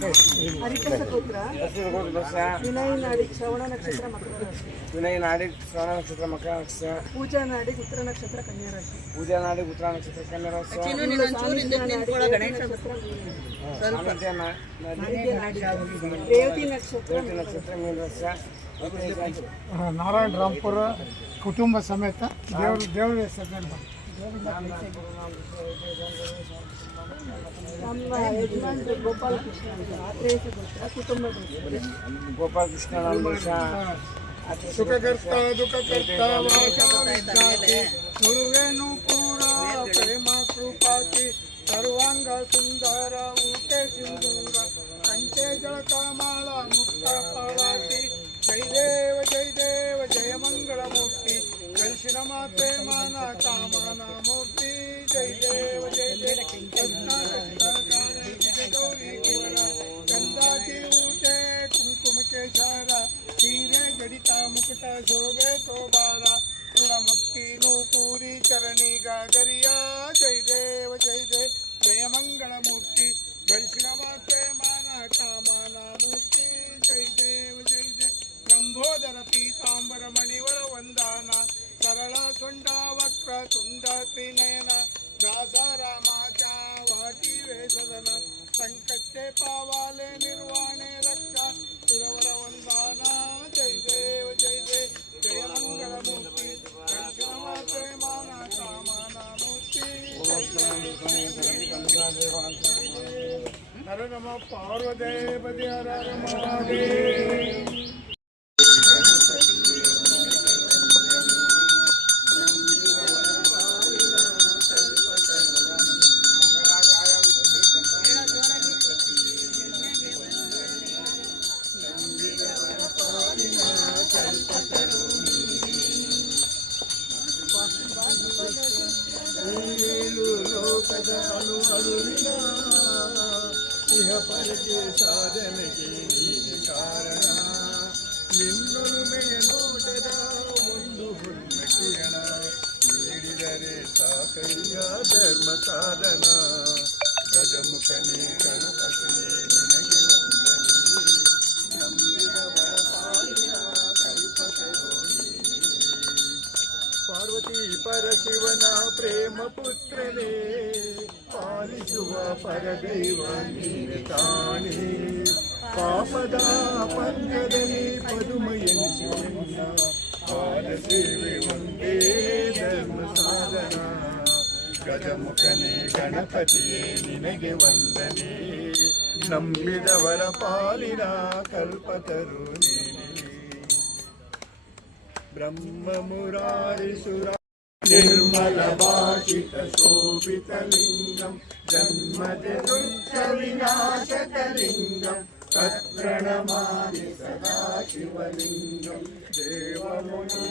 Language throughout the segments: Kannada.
ಹರಿಕಸಗೋತ್ರ ವಿನಯ ನಾಡಿ ಶ್ರವಣ ನಕ್ಷತ್ರ ಮಕರ ರಾಶಿ. ವಿನಯ ನಾಡಿ ಶ್ರವಣ ನಕ್ಷತ್ರ ಮಕರ ನಕ್ಷತ್ರ. ಪೂಜಾ ನಾಡಿ ಉತ್ತರ ನಕ್ಷತ್ರ ಕನ್ಯಾ ರಾಶಿ. ಪೂಜಾ ನಾಡಿ ಉತ್ತರ ನಕ್ಷತ್ರ ಕನ್ಯಾ ರಾಶಿ. ರೇವತಿ ನಕ್ಷತ್ರ ನಕ್ಷತ್ರ ಮೀನ ರಾಶಿ. ನಾರಾಯಣ ರಾಂಪುರ ಕುಟುಂಬ ಸಮೇತ ದೇವರ ಹೆಸರಿನಲ್ಲಿ ನಮ್ಮ ಯಜಮಾನ್ರು ಗೋಪಾಲಕೃಷ್ಣ ಅಂತ ಆತ್ರೇಯ ಗೋತ್ರ ಕುಟುಂಬದ ಗೋಪಾಲಕೃಷ್ಣ ಸುಖಕರ್ತ ದುಃಖಕರ್ತ ಗುರುವೇನು ಪೂರ ಪ್ರೇಮ ಕೃಪಾತಿ ಸರ್ವಾಂಗ ಸುಂದರ ಊಟೆ ಸಿಂಧೂರ ಕಂಠೆ ಜಳಕಮಾಳ ಮುಕ್ತ ಫಲಾತಿ ಜಯ ದೇವ ಜಯ ಮಂಗಳ ಮೂರ್ತಿ ಕಲ್ಶಿನ ಮಾತೆ ಮಾನ ಕಾಮನ ಮೂರ್ತಿ ಜಯ ದೇವ ಗೌರಿ ಕಿವರ ಚಂದಾತಿ ಊಟೆ ಕುಂಕುಮ ಕೇಶರ ಸೀರೆ ಗಡಿತ ಮುಕುಟ ಶೋಭೆ ತೋಬಾರ ಮುಕ್ತಿ ನೂಪೂರಿ ಚರಣಿ ಗಾಗರಿಯ ಜಯ ದೇವ ಜಯ ಮಂಗಳ ಮೂರ್ತಿ ಕಲ್ಶಿನ ಮಾತೆ ಮಾನ ಕಾಮನ ಮೂರ್ತಿ ಜಯ ದೇವ ಲಂಬೋದರ ಪೀತಾಂಬರ ಮಣಿವರ ವಂದಾನ ಸರಳ ಸೊಂಡ ವಕ್ರ ತುಂಡ ತ್ರಿನಯನ ದಾಸ ರಾಮಾಚ ವಾಟಿ ವೇಸದನ ಸಂಕಷ್ಟೆ ಪಾವಾಲೆ ನಿರ್ವಾಣೆ ರಕ್ಷ ಸುರವರ ವಂದಾನ ಜಯ ದೇವ ಜಯ ಮಂಗಳ ಮೂರ್ತಿ ಕಲ್ಶಿನ ಮಾತೆ ಮಾನ ಕಾಮನ ಮೂರ್ತಿ ಹರ ನಮ ಪಾರ್ವದೇವತಿ ಹರ ಮಹಾದೇವ. ಪರಕ್ಕೆ ಸಾಧನೆಗೆ ನೀನೆ ಕಾರಣ ನಿನ್ನೊಲುಮೆಯ ನೋಟದ ಒಂದು ಹುಣ್ಣ ಕಿರಣ ನೀಡಿದರೆ ಸಾಕಯ್ಯ ಧರ್ಮ ಸಾಧನ ಗಜಮುಖನೇ ಗಣಪತಿಯೇ ನಿನಗೆ ವಂದನೆ ನಂಬಿದವರ ಪಾಲಿನ ಕಲ್ಪತರೋ ಪಾರ್ವತಿ ಪರಶಿವನ ಪ್ರೇಮ ಪುತ್ರನೇ ಪಾಲಿಸುವ ಪರದೈವ ನೀನೆ ತಾನೇ ಪಾಪದ ಪಂದ್ಯದಲ್ಲಿ ಪದುಮ ಎನಿಸುವನ್ನ ಪಾದ ಸೇವೆ ಒಂದೇ ಧರ್ಮ ಸಾಧನ ಗಜಮುಖನೇ ಗಣಪತಿಯೇ ನಿನಗೆ ವಂದನೆ ನಂಬಿದವರ ಪಾಲಿನ ಕಲ್ಪತರು ನೀನೆ ಬ್ರಹ್ಮ ಮುರಾರಿಸುರ ನಿರ್ಮಲ ಭಾಷಿತ ಶೋಭಿತಲಿಂಗಂ ಜನ್ಮದ ದುಃಖ ವಿನಾಶಕಲಿಂಗಂ ತತ್ಪ್ರಣಮಾಮಿ ಸದಾ ಶಿವಲಿಂಗಂ ದೇವಮುನಿ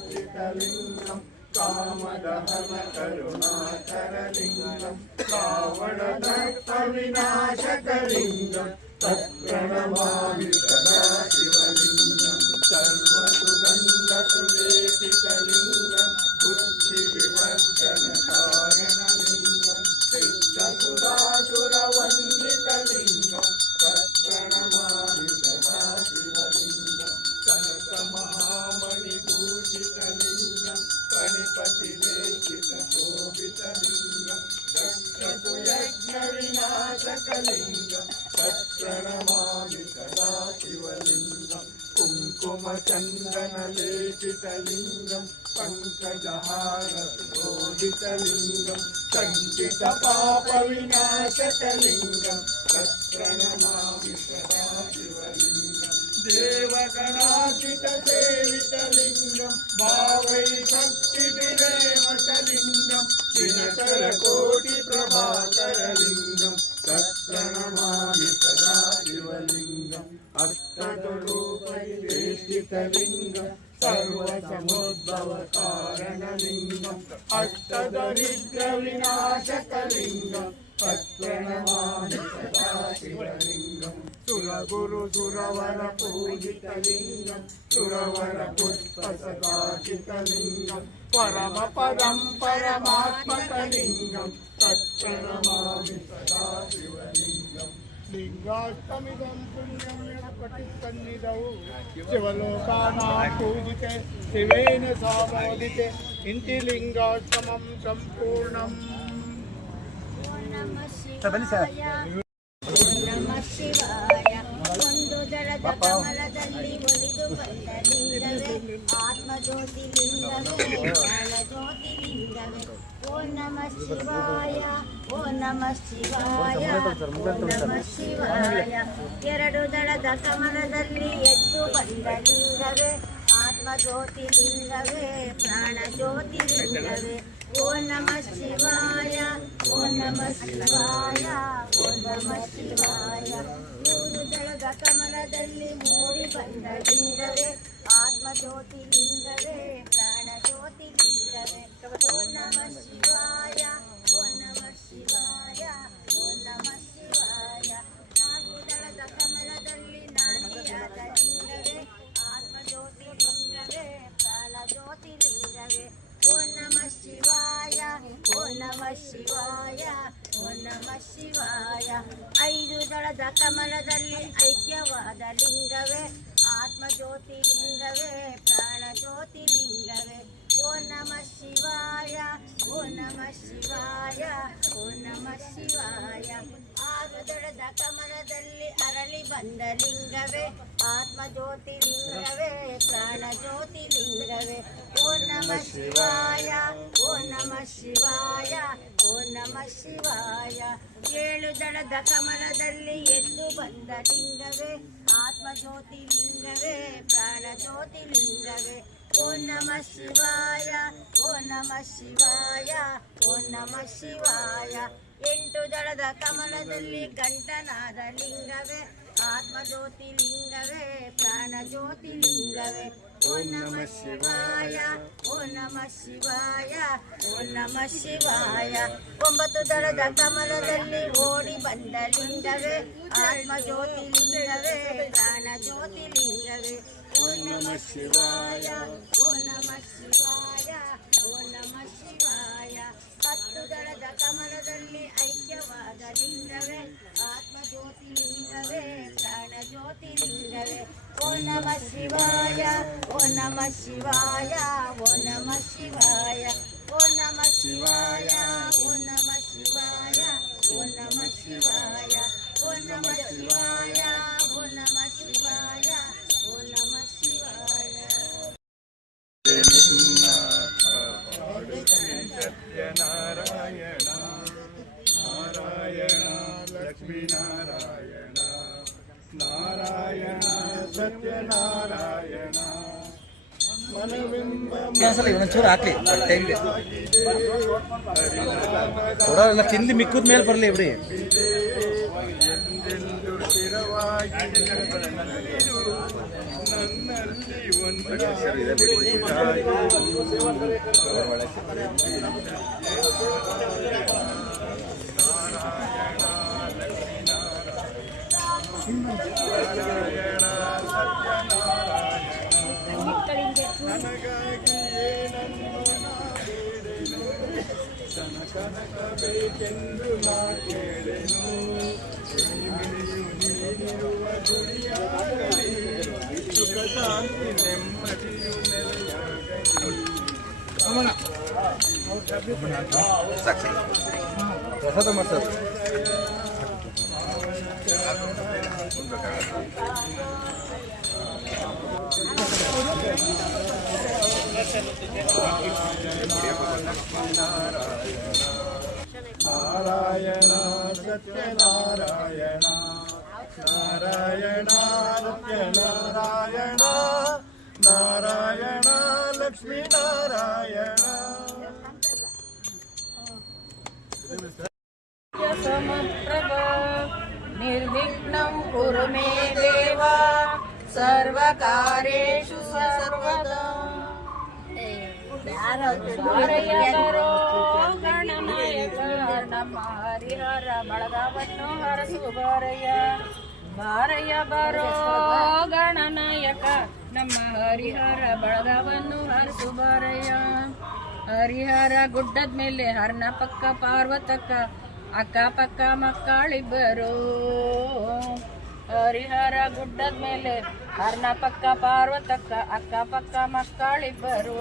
ಪ್ರವರಾಜಿತಲಿಂಗಂ ಕಾಮದಹನ ಕರುಣಾಕರಲಿಂಗಂ ರಾವಣದರ್ಪ ವಿನಾಶಕಲಿಂಗಂ ತತ್ಪ್ರಣಮಾಮಿ ಸದಾ ಶಿವಲಿಂಗಂ ಸರ್ವಸುಗಂಧ ಸುಲೇಪಿತಲಿಂಗಂ ಬುದ್ಧಿ ವಿವರ್ಧನ ಕಾರಣಲಿಂಗಂ ಸಿದ್ಧಸುರಾಸುರ ವಂದಿತಲಿಂಗಂ ತತ್ಪ್ರಣಮಾಮಿ ಸದಾ ಶಿವಲಿಂಗಂ ಕನಕ ಮಹಾಮಣಿ ಭೂಷಿತಲಿಂಗಂ ಗಣಪತಿ ಲೇಖಿತ ಶೋಭಿತಲಿಂಗಂ ದಕ್ಷ ಯಜ್ಞ ವಿನಾಶಕಲಿಂಗಂ ತತ್ಪ್ರಣಮಾಮಿ ಸದಾ ಶಿವಲಿಂಗಂ ಕುಂಕುಮ ಚಂದನ ಲೇಖಿತಲಿಂಗಂ ಪಂಕಜಹಾರ ಶೋಭಿತಲಿಂಗಂ ಸಂಚಿತ ಪಾಪ ವಿನಾಶಕಲಿಂಗಂ ತತ್ಪ್ರಣಮಾಮಿ ಸದಾ ಶಿವಲಿಂಗಂ ದೇವಗಣಾಚಿತ ಸೇವಿತಲಿಂಗಂ ಭಾವೈ ಭಕ್ತಿ ವಿರೇವತಲಿಂಗಂ ದಿನಕರ ಕೋಟಿ ಪ್ರಭಾಕರಲಿಂಗಂ ತತ್ಪ್ರಣಮಾಮಿ ಸದಾ ಶಿವಲಿಂಗಂ ಅಷ್ಟದರೂಪೈವೇಷ್ಟಿತಲಿಂಗಂ ಸರ್ವಸಮುದ್ಭವ ಕಾರಣಲಿಂಗಂ ಅಷ್ಟದರಿದ್ರ ವಿನಾಶಕಲಿಂಗಂ ತತ್ಪ್ರಣಮಾಮಿ ಸದಾ ಶಿವಲಿಂಗಂ ಸುರಗುರು ಸುರವರ ಪೂಜಿತಲಿಂಗಂ ಸುರವರ ಪುಷ್ಪ ಸದಾಚಿತಲಿಂಗಂ ಪರಮ ಪರಂ ಪರಮಾತ್ಮಕಲಿಂಗಂ ತತ್ಪ್ರಣಮಾಮಿ ಸದಾ ಶಿವಲಿಂಗಂ ಲಿಂಗಾಷ್ಟಮಿದಂ ಪುಣ್ಯಂ ಪಠಿಸನ್ನಿಧೌ ಶಿವಲೋಕಾನಾಂ ಪೂಜಿತೆ ಶಿವೇನ ಸಾಮೋದಿತೆ ಇಂತಿ ಲಿಂಗಾಷ್ಟಮಂ ಸಂಪೂರ್ಣಂ. ನಮಃ ಶಿವಾಯ. ಒಂದು ದಳದ ಕಮಲದಲ್ಲಿ ಒಲಿದು ಬಂದ ಲಿಂಗವೇ ಆತ್ಮಜ್ಯೋತಿ ಲಿಂಗವೇ ಜ್ಞಾನಜ್ಯೋತಿ ಲಿಂಗವೇ. ಓ ನಮಃ ಶಿವಾಯ, ಓ ನಮಃ ಶಿವಾಯ, ಓ ನಮಃ ಶಿವಾಯ. ಎರಡು ದಳದ ಕಮಲದಲ್ಲಿ ಎದ್ದು ಬಂದ ಲಿಂಗವೇ ಆತ್ಮಜ್ಯೋತಿ ಲಿಂಗವೇ ಪ್ರಾಣಜ್ಯೋತಿ ಲಿಂಗವೇ. ಓ ನಮಃ ಶಿವಾಯ, ಓ ನಮಃ ಶಿವಾಯ, ಓ ನಮಃ ಶಿವಾಯ. ಮೂರು ದಳದ ಕಮಲದಲ್ಲಿ ಮೂಡಿ ಬಂದ ಲಿಂಗವೇ ಆತ್ಮಜ್ಯೋತಿ ಲಿಂಗವೇ ಪ್ರಾಣಜ್ಯೋತಿ ಲಿಂಗವೇ. ಓ ನಮಃ ಶಿವಾಯ, ಓ ನಮಃ ಶಿವಾಯ, ಓ ನಮಃ ಶಿವಾಯ. ನಾಲ್ಕು ದಳದ ಕಮಲದಲ್ಲಿ ನಾಂದಿಯಾದ ಲಿಂಗವೇ ಆತ್ಮಜ್ಯೋತಿ ಲಿಂಗವೇ ಪ್ರಾಣಜ್ಯೋತಿ ಲಿಂಗವೇ. ಓ ನಮಃ ಶಿವಾಯ, ಓ ನಮಃ ಶಿವಾಯ, ಓ ನಮಃ ಶಿವಾಯ. ಐದು ದಳದ ಕಮಲದಲ್ಲಿ ಐಕ್ಯವಾದ ಲಿಂಗವೇ ಆತ್ಮಜ್ಯೋತಿ ಲಿಂಗವೇ ಪ್ರಾಣಜ್ಯೋತಿ ಲಿಂಗವೇ. ಓ ನಮಃ ಶಿವಾಯ, ಓ ನಮಃ ಶಿವಾಯ, ಓ ನಮಃ ಶಿವಾಯ. ಆರು ದಳದ ಕಮಲದಲ್ಲಿ ಅರಳಿ ಬಂದ ಲಿಂಗವೇ ಆತ್ಮಜ್ಯೋತಿ ಲಿಂಗವೇ ಪ್ರಾಣಜ್ಯೋತಿ ಲಿಂಗವೇ. ಓ ನಮಃ ಶಿವಾಯ, ಓ ನಮಃ ಶಿವಾಯ, ಓ ನಮಃ ಶಿವಾಯ. ಏಳು ದಳದ ಕಮಲದಲ್ಲಿ ಎದ್ದು ಬಂದ ಲಿಂಗವೇ ಆತ್ಮಜ್ಯೋತಿ ಲಿಂಗವೇ ಪ್ರಾಣಜ್ಯೋತಿ ಲಿಂಗವೇ. ಓ ನಮಃ ಶಿವಾಯ, ಓ ನಮಃ ಶಿವಾಯ, ಓ ನಮಃ ಶಿವಾಯ. ಎಂಟು ದಳದ ಕಮಲದಲ್ಲಿ ಗಂಟನಾದ ಲಿಂಗವೇ ಆತ್ಮಜ್ಯೋತಿ ಲಿಂಗವೇ ಪ್ರಾಣಜ್ಯೋತಿ ಲಿಂಗವೇ. ಓ ನಮಃ ಶಿವಾಯ, ಓ ನಮಃ ಶಿವಾಯ, ಓ ನಮಃ ಶಿವಾಯ. ಒಂಬತ್ತು ದಳದ ಕಮಲದಲ್ಲಿ ಓಡಿ ಬಂದ ಲಿಂಗವೇ ಆತ್ಮಜ್ಯೋತಿ ಲಿಂಗವೇ ಪ್ರಾಣಜ್ಯೋತಿ ಲಿಂಗವೇ. ಓ ನಮಃ ಶಿವಾಯ, ಓ ನಮಃ ಶಿವಾಯ, ಓ ನಮಃ ಶಿವಾಯ. ಹತ್ತು ದಳದ ಕಮಲದಲ್ಲಿ ಐಕ್ಯವಾದ ಲಿಂಗವೇ ಆತ್ಮಜ್ಯೋತಿ ಲಿಂಗವೇ ಪ್ರಾಣಜ್ಯೋತಿ ಲಿಂಗವೇ. ಓ ನಮಃ ಶಿವಾಯ, ಓ ನಮಃ ಶಿವಾಯ, ಓ ನಮಃ ಶಿವಾಯ. ಓ ನಮಃ ಶಿವಾಯ, ಓ ನಮಃ ಶಿವಾಯ, ಓ ನಮಃ ಶಿವಾಯ. ಓ ನಮಃ ಶಿವಾಯ, ಓ ನಮಃ ಶಿವಾಯ, ಓ ನಮಃ ಶಿವಾಯ. ಸತ್ಯನಾರಾಯಣ ನಾರಾಯಣ ಲಕ್ಷ್ಮೀನಾರಾಯಣ ನಾರಾಯಣ ಸತ್ಯನಾರಾಯಣ ಮನವೆಂಬ ಇನ್ನೊಂದ್ಸಲ ಒಂಚೂರು ಹಾಕ್ಲಿ ಟೈಮ್ಗೆ ಕೊಡೋಲ್ಲ ತಿಂದು ಮಿಕ್ಕದ ಮೇಲೆ ಬರಲಿ ಬಿಡಿ. ಎಂದೆಂದು ಸ್ಥಿರವಾಗಿ ನನ್ನಲ್ಲಿ ನನಗಾಗಿ ಏನನ್ನು ನಾ ಬೇಡೆನು ಕನಕ ಬೇಕೆಂದು ನಾ ಕೇಳೆನು ಮಿಣಿಯು ನೀನಿರುವ ಗುಡಿಯಾಗಲಿ ಸುಖ ಶಾಂತಿ ನೆಮ್ಮದಿಯು ನೆಲೆಯಾಗಲಿ. ಪ್ರಸಾದ ಮಾಡ್ತಾರೆ. ನಾರಾಯಣ ಸತ್ಯನಾರಾಯಣ ನಾರಾಯಣ ಸತ್ಯನಾರಾಯಣ ನಾರಾಯಣ ಲಕ್ಷ್ಮೀನಾರಾಯಣ. ಸಮಪ್ರಭ ನಿರ್ವಿಘ್ನಂ ಕುರು ಮೇ ದೇವ ಸರ್ವಕಾರ್ಯೇಷು ಸರ್ವದಾ. ಬಾರಯ್ಯರೋ ಗಣನಾಯಕ ನಮ್ಮ ಹರಿಹರ ಬಳಗವನ್ನು ಹರಸು ಬಾರಯ್ಯ. ಬಾರಯ್ಯ ಬರೋ ಗಣನಾಯಕ ನಮ್ಮ ಹರಿಹರ ಬಳಗವನ್ನು ಹರಸು ಬಾರಯ್ಯ. ಹರಿಹರ ಗುಡ್ಡದ ಮೇಲೆ ಹರನ ಪಕ್ಕ ಪಾರ್ವತಕ್ಕ ಅಕ್ಕಪಕ್ಕ ಮಕ್ಕಳಿಬ್ಬರು ಹರಿಹರ ಗುಡ್ಡದ ಮೇಲೆ ಹರ್ನ ಪಕ್ಕ ಪಾರ್ವತಕ್ಕ ಅಕ್ಕಪಕ್ಕ ಮಕ್ಕಳಿಬ್ಬರು